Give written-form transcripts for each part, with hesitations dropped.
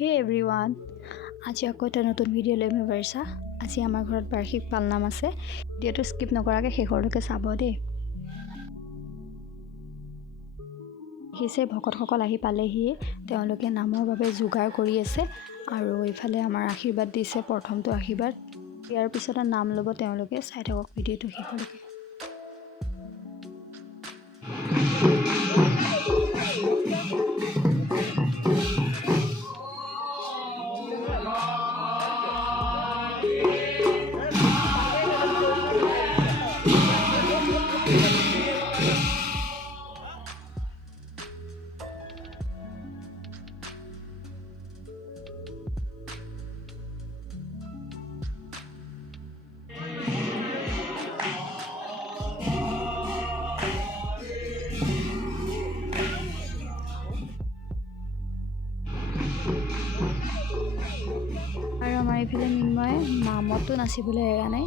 হে এভৰিৱান, আজি আকৌ এটা নতুন ভিডিঅ' লৈ মই বাৰিছা। আজি আমাৰ ঘৰত বাৰ্ষিক পালনাম আছে। ভিডিঅ'টো স্কিপ নকৰাকৈ শেষৰলৈকে চাব দেই। দেখিছে ভকতসকল আহি পালেহি, তেওঁলোকে নামৰ বাবে যোগাৰ কৰি আছে আৰু এইফালে আমাৰ আশীৰ্বাদ দিছে। প্ৰথমটো আশীৰ্বাদ ইয়াৰ পিছতে নাম ল'ব তেওঁলোকে। চাই থাকক ভিডিঅ'টো শেষলৈকে। আৰু আমাৰ এইফালে মৃন্ময়ে নামতো নাচিবলৈ এৰা নাই।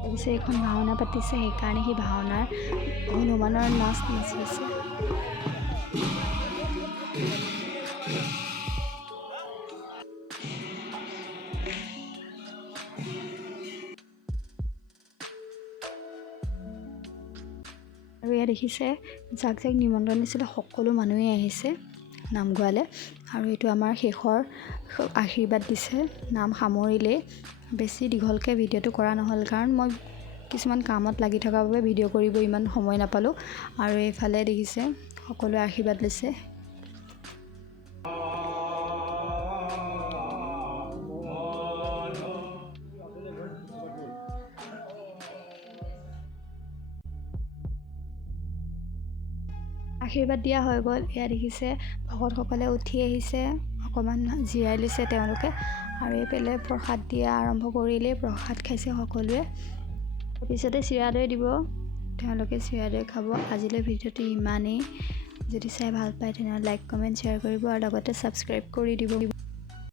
তাৰপিছত এইখন ভাওনা পাতিছে, সেইকাৰণে সি ভাওনাৰ হনুমানৰ নাচ নাচি আছে। আৰু ইয়াত দেখিছে যাক যাক নিমন্ত্ৰণ দিছিলে সকলো মানুহেই আহিছে নাম গোৱালে। আৰু এইটো আমাৰ শেষৰ আশীৰ্বাদ দিছে, নাম সামৰিলেই। বেছি দীঘলকৈ ভিডিঅ'টো কৰা নহ'ল, কাৰণ মই কিছুমান কামত লাগি থকাৰ বাবে ভিডিঅ' কৰিব ইমান সময় নাপালোঁ। আৰু এইফালে দেখিছে সকলোৱে আশীৰ্বাদ লৈছে। আশীৰ্বাদ দিয়া হৈ গ'ল। এয়া দেখিছে ভকতসকলে উঠি আহিছে, অকণমান জিৰাই লৈছে তেওঁলোকে। আৰু এইফালে প্ৰসাদ দিয়া আৰম্ভ কৰিলেই, প্ৰসাদ খাইছে সকলোৱে। তাৰপিছতে চিৰা দৈ দিব, তেওঁলোকে চিৰা দৈ খাব। আজিলৈ ভিডিঅ'টো ইমানেই। যদি চাই ভাল পায় তেনেহ'লে লাইক কমেণ্ট শ্বেয়াৰ কৰিব আৰু লগতে ছাবস্ক্ৰাইব কৰি দিব।